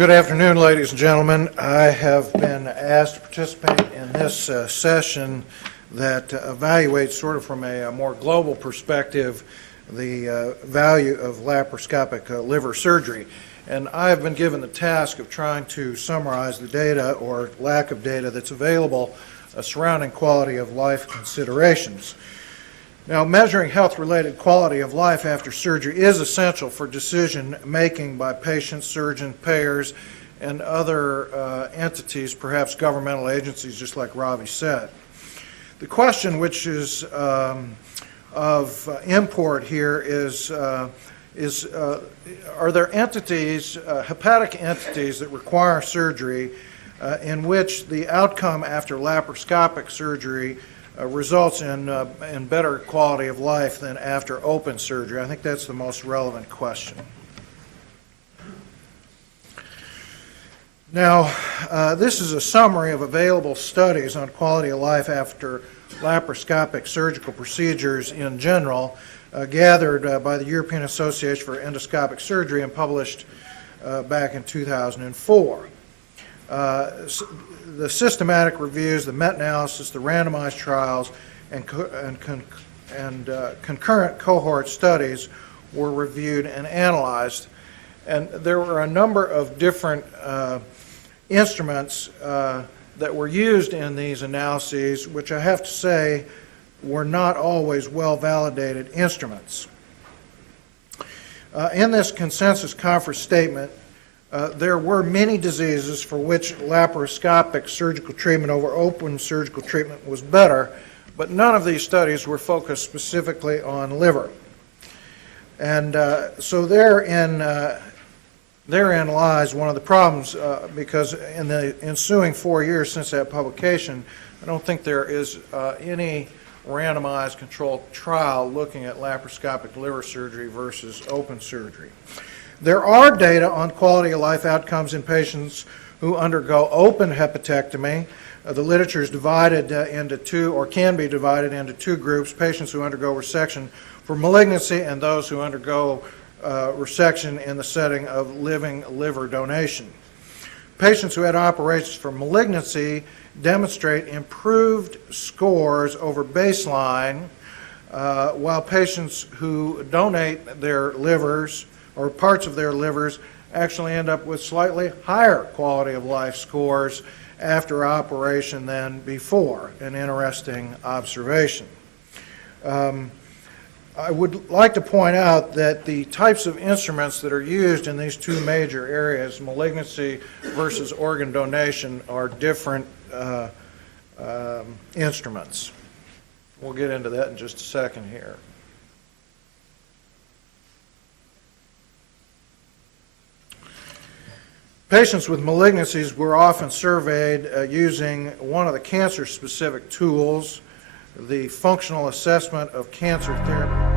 Good afternoon, ladies and gentlemen. I have been asked to participate in this session that evaluates sort of from a more global perspective the value of laparoscopic liver surgery. And I have been given the task of trying to summarize the data or lack of data that's available surrounding quality of life considerations. Now, measuring health-related quality of life after surgery is essential for decision-making by patients, surgeons, payers, and other entities, perhaps governmental agencies, just like Ravi said. The question which is of import here is are there entities, hepatic entities that require surgery in which the outcome after laparoscopic surgery results in better quality of life than after open surgery? I think that's the most relevant question. Now, this is a summary of available studies on quality of life after laparoscopic surgical procedures in general, gathered by the European Association for Endoscopic Surgery and published back in 2004. The systematic reviews, the meta-analysis, the randomized trials, and concurrent cohort studies were reviewed and analyzed. And there were a number of different instruments that were used in these analyses, which I have to say were not always well-validated instruments. In this consensus conference statement, there were many diseases for which laparoscopic surgical treatment over open surgical treatment was better, but none of these studies were focused specifically on liver. And so therein lies one of the problems, because in the ensuing 4 years since that publication, I don't think there is any randomized controlled trial looking at laparoscopic liver surgery versus open surgery. There are data on quality of life outcomes in patients who undergo open hepatectomy. The literature is divided into two, or can be divided into two groups: patients who undergo resection for malignancy and those who undergo resection in the setting of living liver donation. Patients who had operations for malignancy demonstrate improved scores over baseline, while patients who donate their livers or parts of their livers actually end up with slightly higher quality of life scores after operation than before. An interesting observation. I would like to point out that the types of instruments that are used in these two major areas, malignancy versus organ donation, are different instruments. We'll get into that in just a second here. Patients with malignancies were often surveyed using one of the cancer-specific tools, the functional assessment of cancer therapy.